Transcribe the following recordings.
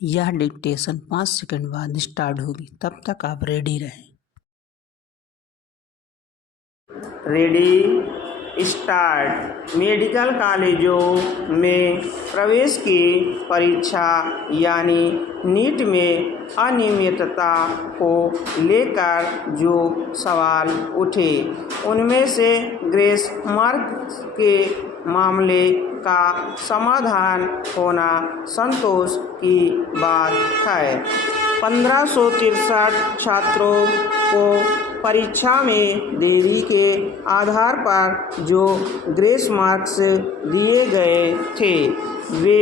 यह dictation 5 second बाद start होगी, तब तक आप रेडी रहें। Ready start. मेडिकल कॉलेजों में प्रवेश की परीक्षा यानी नीट में अनियमितता को लेकर जो सवाल उठे उनमें से ग्रेस मार्क के मामले का समाधान होना संतोष की बात है। 1563 छात्रों को परीक्षा में देरी के आधार पर जो ग्रेस मार्क्स दिए गए थे वे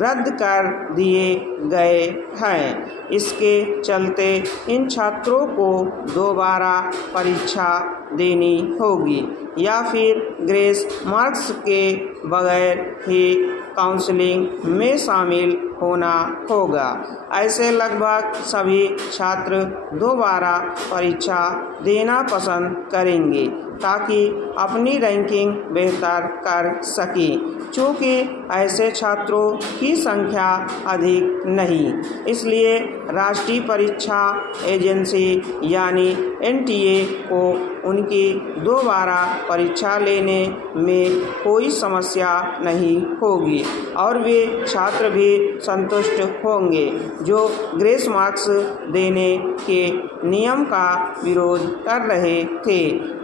रद्द कर दिए गए हैं। इसके चलते इन छात्रों को दोबारा परीक्षा देनी होगी या फिर ग्रेस मार्क्स के बगैर ही काउंसलिंग में शामिल होना होगा। ऐसे लगभग सभी छात्र दोबारा परीक्षा देना पसंद करेंगे ताकि अपनी रैंकिंग बेहतर कर सकें। चूँकि ऐसे छात्रों की संख्या अधिक नहीं, इसलिए राष्ट्रीय परीक्षा एजेंसी यानी एनटीए को उनकी दोबारा परीक्षा लेने में कोई समस्या नहीं होगी और वे छात्र भी संतुष्ट होंगे जो ग्रेस मार्क्स देने के नियम का विरोध कर रहे थे।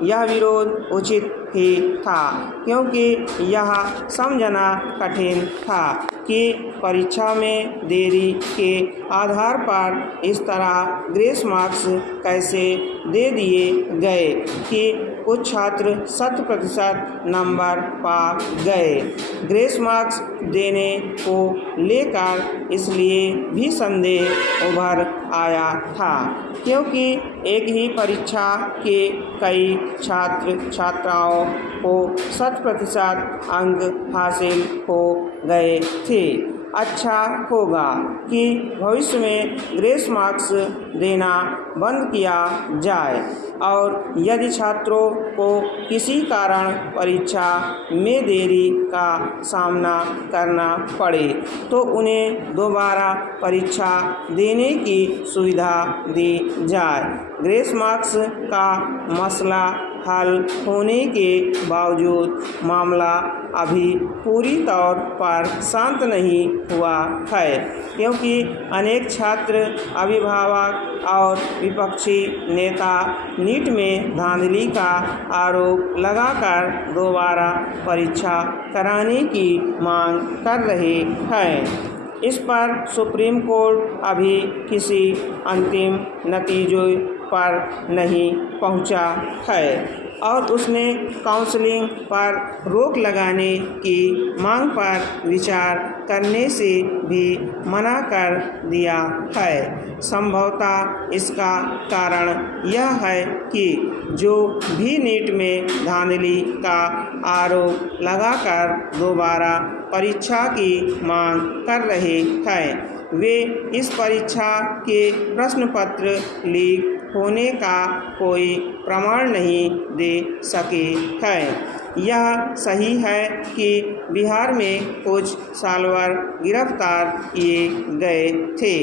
यह विरोध उचित ही था क्योंकि यह समझना कठिन था कि परीक्षा में देरी के आधार पर इस तरह ग्रेस मार्क्स कैसे दे दिए गए कि कुछ छात्र 100% नंबर पा गए। ग्रेस मार्क्स देने को लेकर इसलिए भी संदेह उभर आया था क्योंकि एक ही परीक्षा के कई छात्र छात्राओं को 100% अंक हासिल हो गए थे। अच्छा होगा कि भविष्य में ग्रेस मार्क्स देना बंद किया जाए और यदि छात्रों को किसी कारण परीक्षा में देरी का सामना करना पड़े तो उन्हें दोबारा परीक्षा देने की सुविधा दी जाए। ग्रेस मार्क्स का मसला हल होने के बावजूद मामला अभी पूरी तौर पर शांत नहीं हुआ है क्योंकि अनेक छात्र, अभिभावक और विपक्षी नेता नीट में धांधली का आरोप लगाकर दोबारा परीक्षा कराने की मांग कर रहे हैं। इस पर सुप्रीम कोर्ट अभी किसी अंतिम नतीजे पर नहीं पहुंचा है और उसने काउंसलिंग पर रोक लगाने की मांग पर विचार करने से भी मना कर दिया है। संभवतः इसका कारण यह है कि जो भी नीट में धांधली का आरोप लगाकर दोबारा परीक्षा की मांग कर रहे हैं वे इस परीक्षा के प्रश्न पत्र लीक होने का कोई प्रमाण नहीं दे सके हैं। यह सही है कि बिहार में कुछ सालवर गिरफ्तार किए गए थे,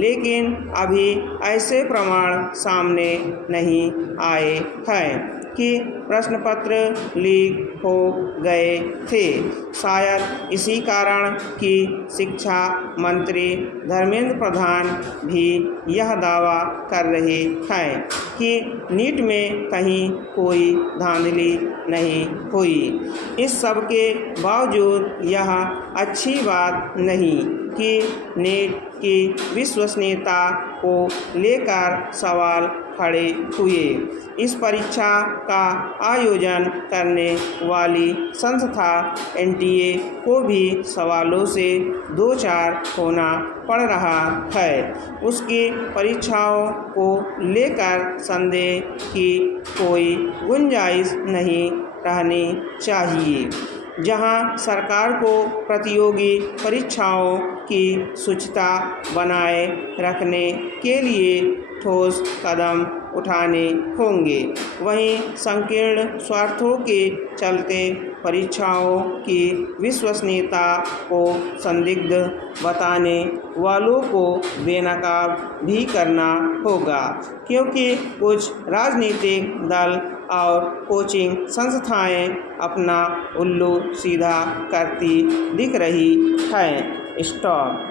लेकिन अभी ऐसे प्रमाण सामने नहीं आए हैं कि प्रश्न पत्र लीक हो गए थे। शायद इसी कारण कि शिक्षा मंत्री धर्मेंद्र प्रधान भी यह दावा कर रहे हैं कि नीट में कहीं कोई धांधली नहीं हुई। इस सब के बावजूद यह अच्छी बात नहीं कि नीट की विश्वसनीयता को लेकर सवाल खड़े हुए। इस परीक्षा का आयोजन करने वाली संस्था एनटीए को भी सवालों से दो चार होना पड़ रहा है। उसकी परीक्षाओं को लेकर संदेह की कोई गुंजाइश नहीं रहनी चाहिए। जहां सरकार को प्रतियोगी परीक्षाओं की शुचिता बनाए रखने के लिए ठोस कदम उठाने होंगे, वहीं संकीर्ण स्वार्थों के चलते परीक्षाओं की विश्वसनीयता को संदिग्ध बताने वालों को बेनकाब भी करना होगा, क्योंकि कुछ राजनीतिक दल और कोचिंग संस्थाएं अपना उल्लू सीधा करती दिख रही हैं। स्टॉप।